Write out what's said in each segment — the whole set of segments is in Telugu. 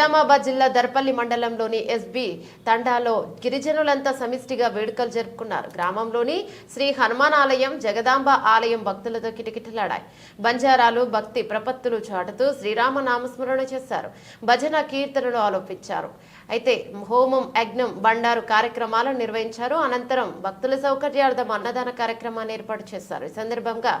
నిజామాబాద్ జిల్లా దర్పల్లి మండలంలోని ఎస్బి తండాలో గిరిజనులంతా సమిష్టిగా వేడుకలు జరుపుకున్నారు. గ్రామంలోని శ్రీ హనుమాన్ ఆలయం జగదాంబ ఆలయం భక్తులతో కిటకిటలాడాయి. బంజారాలు భక్తి ప్రపత్తులు చాటుతూ శ్రీరామ నామస్మరణ చేశారు. భజన కీర్తనలు ఆలోపించారు. అయితే హోమం యజ్ఞం బండారు కార్యక్రమాలను నిర్వహించారు. అనంతరం భక్తుల సౌకర్యార్థం అన్నదాన కార్యక్రమాన్ని ఏర్పాటు చేశారు. ఈ సందర్భంగా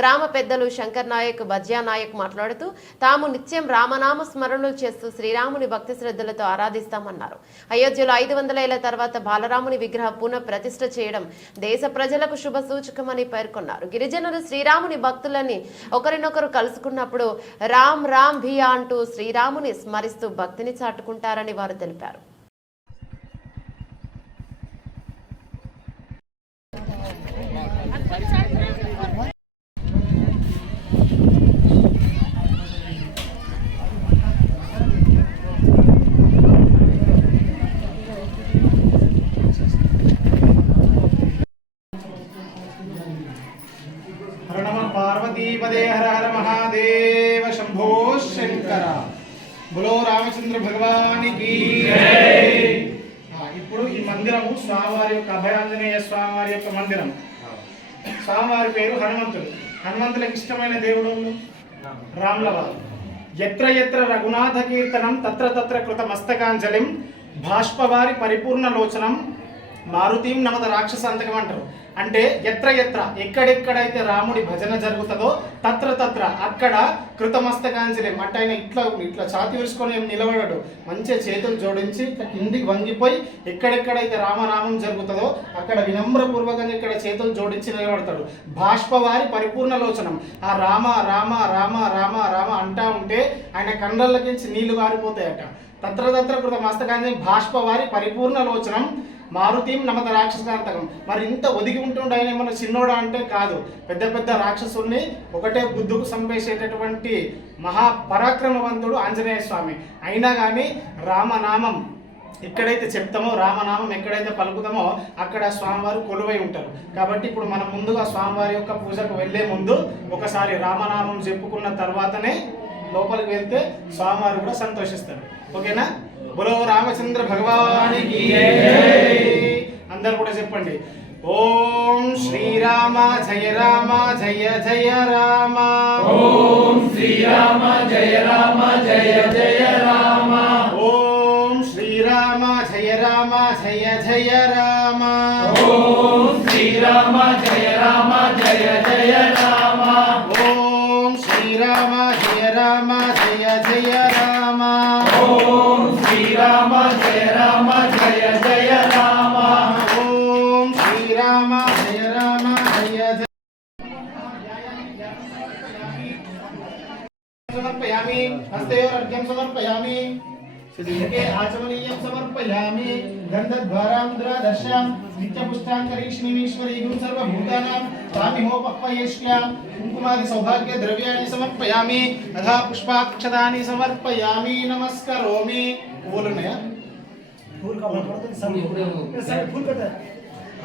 గ్రామ పెద్దలు శంకర్ నాయక్ భజ్యా నాయక్ మాట్లాడుతూ తాము నిత్యం రామనామ స్మరణలు చేస్తూ శ్రీరాముని భక్తి శ్రద్ధలతో ఆరాధిస్తామన్నారు. అయోధ్యలో ఐదు వందల ఏళ్ళ తర్వాత బాలరాముని విగ్రహ పునః ప్రతిష్ఠ చేయడం దేశ ప్రజలకు శుభ సూచకమని పేర్కొన్నారు. గిరిజనులు శ్రీరాముని భక్తులని ఒకరినొకరు కలుసుకున్నప్పుడు రామ్ రామ్ భియా అంటూ శ్రీరాముని స్మరిస్తూ భక్తిని చాటుకుంటారని వారు తెలిపారు. తెలిపారు బులో రామచంద్ర భగవానికి. ఇప్పుడు ఈ మందిరము స్వామివారి యొక్క అభయాంజనేయ స్వామివారి యొక్క మందిరం. స్వామివారి పేరు హనుమంతుడు. హనుమంతులకు ఇష్టమైన దేవుడు రామ్లవారు. ఎత్ర ఎత్ర రఘునాథ కీర్తనం తత్ర తత్ర కృత మస్తకాంజలిం బాష్పవారి పరిపూర్ణ లోచనం మారుతీం నమద రాక్షస అంతకం అంటారు. అంటే ఎత్ర ఎత్ర ఎక్కడెక్కడైతే రాముడి భజన జరుగుతుందో తత్ర తత్ర అక్కడ కృతమస్తకాంజలి అంటే ఆయన ఇట్లా ఇట్లా ఛాతి విరుచుకొని ఏం నిలబడడు. మంచిగా చేతులు జోడించి కిందికి వంగిపోయి ఎక్కడెక్కడైతే రామనామం జరుగుతుందో అక్కడ వినమ్రపూర్వకంగా ఇక్కడ చేతులు జోడించి నిలబడతాడు. బాష్పవారి పరిపూర్ణ లోచనం. ఆ రామ రామ రామ రామ రామ అంటా ఉంటే ఆయన కండ్రల్లకించి నీళ్ళు గారిపోతాయట తత్ర తత్ర కృత మస్తకాంజలి బాష్పవారి పరిపూర్ణ లోచనం. మారుతీం నమత రాక్షసాంతకం. మరి ఇంత ఒదిగి ఉంటుండే ఆయన ఏమన్నా చిన్నోడా అంటే కాదు. పెద్ద పెద్ద రాక్షసుల్ని ఒకటే బుద్ధుకు సంపేసేటటువంటి మహా పరాక్రమవంతుడు ఆంజనేయ స్వామి. అయినా కానీ రామనామం ఎక్కడైతే చెప్తామో రామనామం ఎక్కడైతే పలుకుతామో అక్కడ స్వామివారు కొలువై ఉంటారు. కాబట్టి ఇప్పుడు మనం ముందుగా స్వామివారి యొక్క పూజకు వెళ్ళే ముందు ఒకసారి రామనామం చెప్పుకున్న తర్వాతనే లోపలికి వెళ్తే స్వామివారు కూడా సంతోషిస్తారు. ఓకేనా? బులో రామచంద్ర భగవానికి అందరు కూడా చెప్పండి. ఓం శ్రీరామ జయ రామ జయ జయ రామ. ఓం శ్రీరామ జయ రామ జయ జయ రామ. ఓం శ్రీరామ జయ రామ జయ జయ రామ. ఓం శ్రీరామ జయ రామ జయ समर्पयामि हस्तयोरर्घ्यं समर्पयामि श्रीके आचमनीयं समर्पयामि गन्धद्वारां दुरादर्शां नित्यपुष्टां करीष्णीमीश्वरीगुं पुष्पाक्षतानि फूल का हाँ। फूल का तो-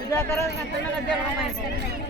Udah keren, katanya ngejar sama istri.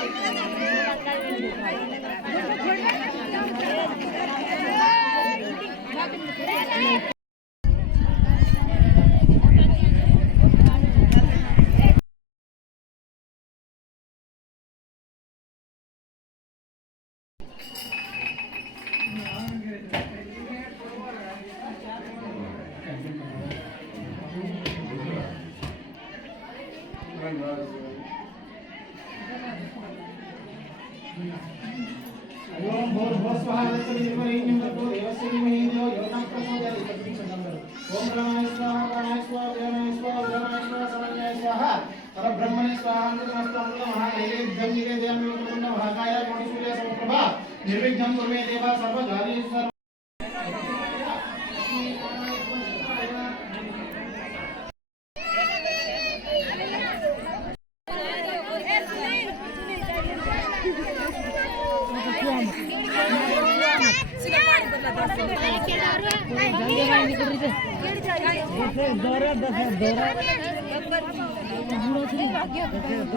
ఓం భూర్భువస్వహాయస్య ओम भूर्भुवः स्वः देवो देवस्य धीमहि धियो यो नः प्रचोदयात् इति ओम ब्रह्मणे स्वाहा प्राणाय स्वाहा व्योमाय स्वाहा उदमाय स्वाहा समन्याय स्वाहा। परब्रह्मणे स्वाहा अन्तमस्तमन्द महादेवेभ्यं निवेदयामि मुकुन्दं महाकाय, कोटिसूर्य समप्रभा निर्विघ्नं कुर्वे देवा सर्वकार्येषु सर्व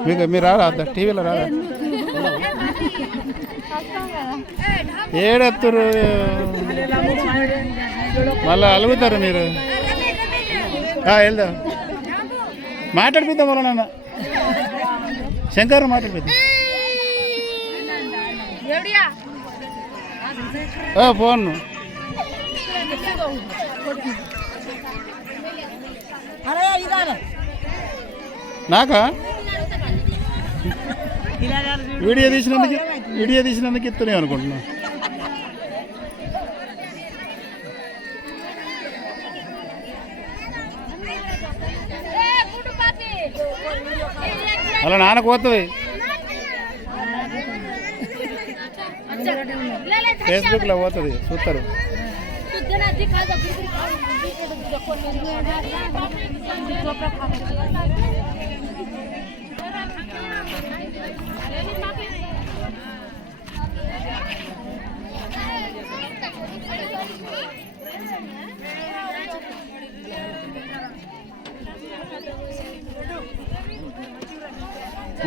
మీకు మీరు రారా టీవీలో రారా ఏడెత్తురు మళ్ళీ అలుగుతారు మీరు ఆ, వెళ్దాం మాట్లాడిపిద్దాం మళ్ళీ నాన్న శంకర్ మాట్లాడిపిద్దాం ఓ ఫోన్ నాకా? వీడియో తీసినందుకు వీడియో తీసినందుకు ఇస్తున్నాయి అనుకుంటున్నా. అలా నాన్న పోతుంది ఫేస్బుక్లో పోతుంది చూస్తారు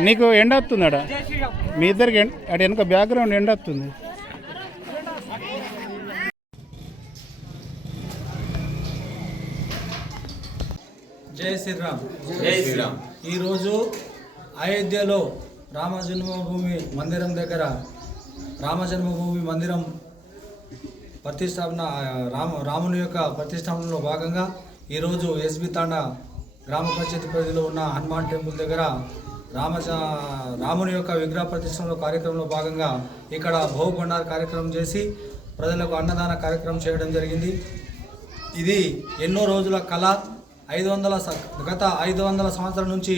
నీకు ఎండ వస్తుంది అడ మీ ఇద్దరికి అటు వెనక బ్యాక్గ్రౌండ్ ఎండ వస్తుంది జై శ్రీరామ్. జై శ్రీరామ్. ఈరోజు అయోధ్యలో రామ జన్మభూమి మందిరం దగ్గర రామ జన్మభూమి మందిరం ప్రతిష్టాపన రామ రాముని యొక్క ప్రతిష్టాపనలో భాగంగా ఈరోజు ఎస్బి తాండా గ్రామ పంచాయతీ పరిధిలో ఉన్న హనుమాన్ టెంపుల్ దగ్గర రామ రాముని యొక్క విగ్రహ ప్రతిష్టంలో కార్యక్రమంలో భాగంగా ఇక్కడ భోగ్ భండార్ కార్యక్రమం చేసి ప్రజలకు అన్నదాన కార్యక్రమం చేయడం జరిగింది. ఇది ఎన్నో రోజుల కళ. ఐదు వందల గత ఐదు వందల సంవత్సరాల నుంచి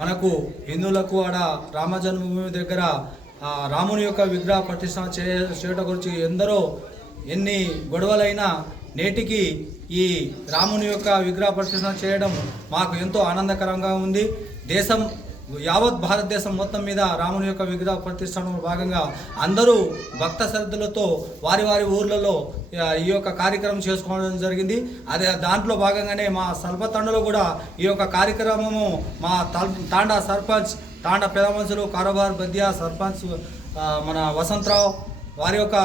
మనకు హిందువులకు ఆడ రామ జన్మభూమి దగ్గర రాముని యొక్క విగ్రహ ప్రతిష్ట చే చేయట గురించి ఎందరో ఎన్ని గొడవలైనా నేటికి ఈ రాముని యొక్క విగ్రహ ప్రతిష్ట చేయడం మాకు ఎంతో ఆనందకరంగా ఉంది. దేశం యావత్ భారతదేశం మొత్తం మీద రాముని యొక్క విగ్రహ ప్రతిష్టలో భాగంగా అందరూ భక్త శ్రద్ధలతో వారి వారి ఊర్లలో ఈ యొక్క కార్యక్రమం చేసుకోవడం జరిగింది. అదే దాంట్లో భాగంగానే మా సల్పతండలో కూడా ఈ యొక్క కార్యక్రమము మా తల్- తాండా సర్పంచ్ తాండా పెద్ద మనుషులు కారోబార్ బద్యా సర్పంచ్ మన వసంతరావు వారి యొక్క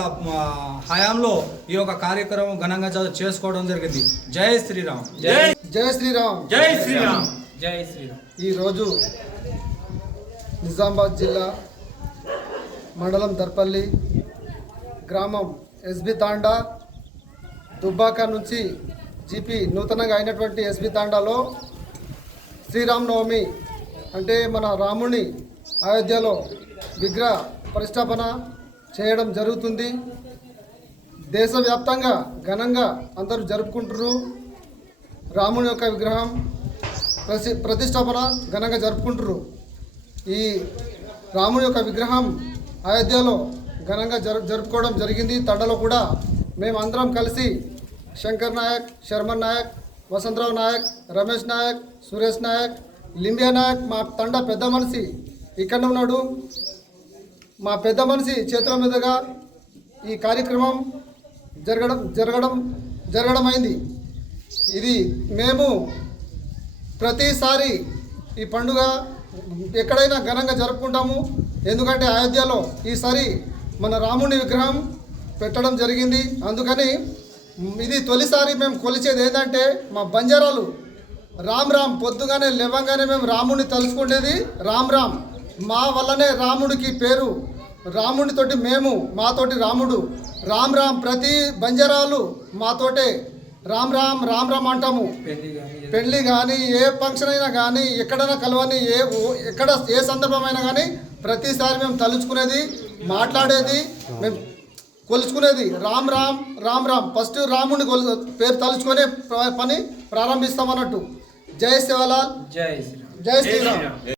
హయాంలో ఈ యొక్క కార్యక్రమం ఘనంగా చేసుకోవడం జరిగింది. జై శ్రీరామ్. జై జై శ్రీరామ్. జై శ్రీరామ్. జై శ్రీరామ్. ఈరోజు నిజామాబాద్ జిల్లా మండలం దర్పల్లి గ్రామం ఎస్బి తాండా దుబ్బాక నుంచి జీపీ నూతనంగా అయినటువంటి ఎస్బి తాండాలో శ్రీరామనవమి అంటే మన రాముని అయోధ్యలో విగ్రహ ప్రతిష్టాపన చేయడం జరుగుతుంది. దేశవ్యాప్తంగా ఘనంగా అందరూ జరుపుకుంటున్నారు. రాముని యొక్క విగ్రహం ప్రతి ప్రతిష్టాపన ఘనంగా జరుపుకుంటారు ఈ రాముని యొక్క విగ్రహం అయోధ్యలో ఘనంగా జరు జరుపుకోవడం జరిగింది. తండలో కూడా మేమందరం కలిసి శంకర్ నాయక్ శర్మన్ నాయక్ వసంతరావు నాయక్ రమేష్ నాయక్ సురేష్ నాయక్ లింబియా నాయక్ మా తండ పెద్ద మనిషి ఇక్కడ ఉన్నాడు. మా పెద్ద మనిషి చేతుల మీదుగా ఈ కార్యక్రమం జరగడం జరగడం జరగడం అయింది ఇది మేము ప్రతిసారి ఈ పండుగ ఎక్కడైనా ఘనంగా జరుపుకుంటాము. ఎందుకంటే అయోధ్యలో ఈసారి మన రాముడి విగ్రహం పెట్టడం జరిగింది. అందుకని ఇది తొలిసారి మేము కొలిచేది ఏంటంటే మా బంజారాలు రామ్ రామ్ పొద్దుగానే లేవంగానే మేము రాముడిని తలుచుకునేది రామ్ రామ్. మా వల్లనే రాముడికి పేరు రాముడితోటి మేము మాతోటి రాముడు. రామ్ రామ్ ప్రతి బంజారాలు మాతోటే రామ్ రామ్ రామ్ రామ్ అంటాము. పెళ్ళి కానీ ఏ ఫంక్షన్ అయినా కానీ ఎక్కడైనా కలవని ఏ ఎక్కడ ఏ సందర్భమైనా కానీ ప్రతిసారి మేము తలుచుకునేది మాట్లాడేది మేము కొలుచుకునేది రామ్ రామ్ రామ్ రామ్. ఫస్ట్ రాముడిని కొలు పేరు తలుచుకునే పని ప్రారంభిస్తామన్నట్టు. జై శివలాల్ జై జై శ్రీరామ్.